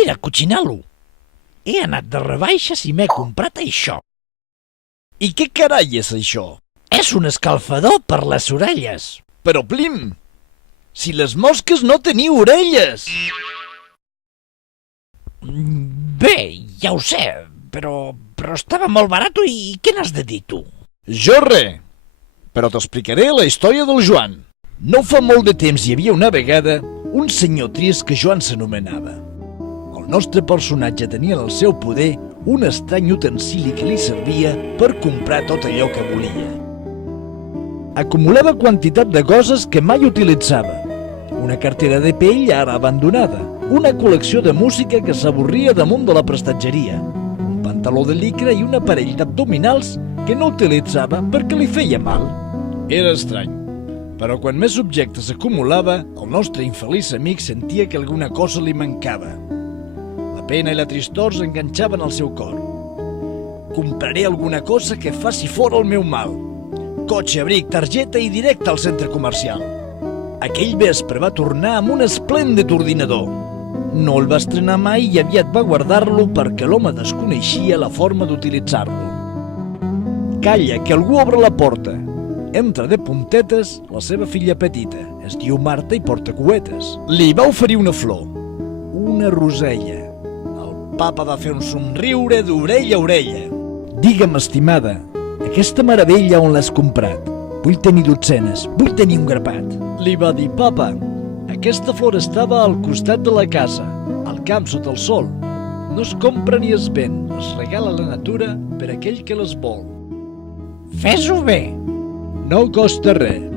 Mira, cotxinalo, he anat de rebaixes i m'he comprat això. I què carai és això? És un escalfador per les orelles. Però, Plim, si les mosques no teniu orelles! Bé, ja ho sé, però estava molt barat i què n'has de dir tu? Jo res, però t'explicaré la història del Joan. No fa molt de temps hi havia una vegada un senyor trist que Joan s'anomenava. El nostre personatge tenia en el seu poder un estrany utensili que li servia per comprar tot allò que volia. Acumulava quantitat de coses que mai utilitzava. Una cartera de pell ara abandonada, una col·lecció de música que s'avorria damunt de la prestatgeria, un pantaló de licra i un aparell d'abdominals que no utilitzava perquè li feia mal. Era estrany, però quan més objectes acumulava, el nostre infeliç amic sentia que alguna cosa li mancava. La pena i la tristor s'enganxaven al seu cor. Compraré alguna cosa que faci fora el meu mal. Cotxe, abric, targeta i directe al centre comercial. Aquell vespre va tornar amb un esplèndid ordinador. No el va estrenar mai i aviat va guardar-lo perquè l'home desconeixia la forma d'utilitzar-lo. Calla, que algú obre la porta. Entra de puntetes la seva filla petita. Es diu Marta i porta coetes. Li va oferir una flor, una rosella. El papa va fer un somriure d'orella a orella. Digue'm, estimada, aquesta meravella on l'has comprat? Vull tenir dotzenes, vull tenir un grapat. Li va dir, papa, aquesta flor estava al costat de la casa, al camp sota el sol. No es compra ni es ven, es regala a la natura per aquell que les vol. Fes-ho bé. No costa res.